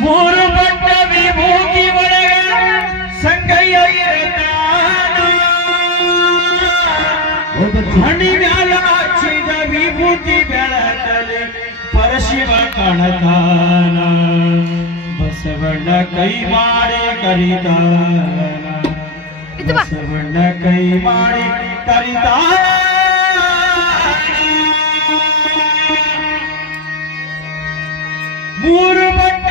ಮೂರು ಬಣ್ಣ ವಿಭೂತಿ ಒಳಗ ಸಂಗಯ್ಯ ಹಣಿ ಮ್ಯಾಲ ಹಚ್ಚಿದ ವಿಭೂತಿ ಬೆಳಕಲಿ ಪರಶಿವ ಕಾಣತಾನ ಬಸವಣ್ಣ ಕೈ ಮಾಡಿ ಕರಿತಾನ ಬಸವಣ್ಣ ಕೈ ಮಾಡಿ ಕರಿತಾನ ಮೂರು ಬಣ್ಣ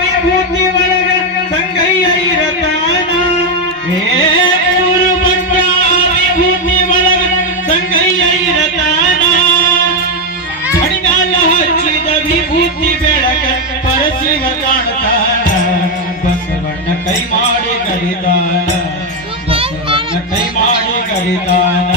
ವಿಭೂತಿ ಒಳಗ ಸಂಗಯ್ಯ ಇರತಾನ ಮೂರು ಬಣ್ಣ ವಿಭೂತಿ ಒಳಗ ಸಂಗಯ್ಯ ಇರತಾನ ಹಣಿಗಾಲ ಹಚ್ಚಿದ ವಿಭೂತಿ ಬೆಳಕ ಪರಶಿವ ಕಾಣ್ತಾನ ಬಸವಣ್ಣ ಕೈ ಮಾಡಿ ಕರಿತಾನ ಬಸವಣ್ಣ ಕೈ ಮಾಡಿ ಕರಿತಾನ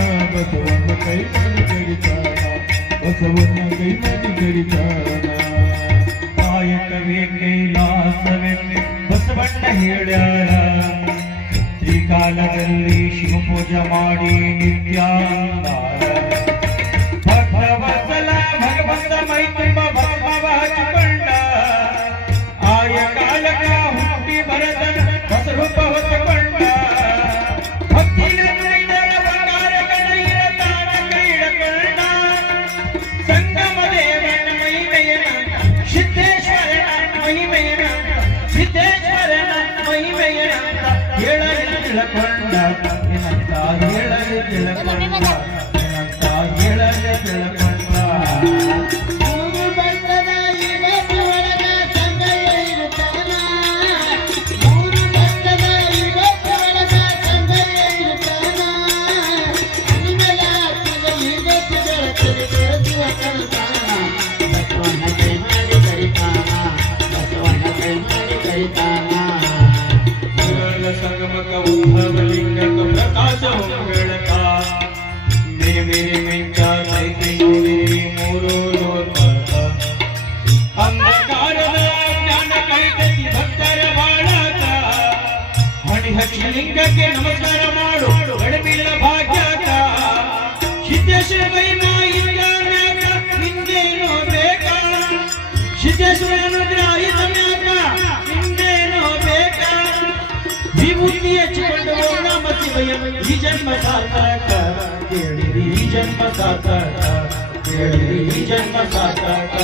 ಬಸವಣ್ಣ ಕೈ ಮಾಡಿ ಕರಿತಾನ ಬಸವಣ್ಣ ಕೈ ಮಾಡಿ ಕರಿತಾನ ಕಾಯಕವೇ ಕೈಲಾಸವೆಂದು ಬಸವಣ್ಣ ಹೇಳ್ಯಾರ ತ್ರಿಕಾಲದಲ್ಲಿ ಶಿವಪೂಜೆ ಮಾಡಿ ನಿತ್ಯ ಭಕ್ತವತ್ಸಲ ಭಗವಂತ ಮೈ ತುಂಬ ಭಸ್ಮವ ಹಚ್ಚಿಕೊಂಡ ಆಯ ಕಾಲಕ ಹುಟ್ಟಿ ಬರದನ ಹೊಸ ರೂಪ ಹೊತ್ತುಕೊಂಡ ಸಿದ್ದೇಶ್ವರನ ಮಹಿಮೆಯ ಹೇಳಲಿ ತಿಳಕೊಂಡ ಏನಂತ ಹೇಳಲಿ ತಿಳಕೊಂಡ ಏನಂತ ಹೇಳಲಿ ತಿಳಕೊಂಡ ಸಂಗಮಕ ಉದ್ಭವಲಿಂಗಕ ಪ್ರಕಾಶ ಬೆಳಕ ಮೇರೆ ಮೇರೆ ಮಿಂಚ ಕೈತಿ ನೋಡಿ ಮೂರು ಲೋಕ ಅಂಧಕಾರದ ಜ್ಞಾನ ಕೈತತಿ ಭಕ್ತರ ಬಾಳಕ ಮಣಿ ಹಚ್ಚಿ ಲಿಂಗಕ್ಕೆ ನಮಸ್ಕಾರ ಮಾಡು ಕಡಿಮಿಲ್ಲ ಭಾಗ್ಯಕ ಸಿದ್ದೇಶ್ವರ ಮಹಿಮಾ ಇಂದ್ರನಾಕ ಹಿಂದೇನೋ ಬೇಕ ಸಿದ್ದೇಶ್ವರ ಅನುಗ್ರಹ ವಿಭೂತಿ ಹಚ್ಚಿಕೊಂಡು ನಾಮ ಶಿವಯ ಈ ಜನ್ಮ ಸಾರ್ಥಕ ಕೇಳಿರಿ ಈ ಜನ್ಮ ಸಾರ್ಥಕ ಕೇಳಿರಿ ಈ ಜನ್ಮ ಸಾರ್ಥಕ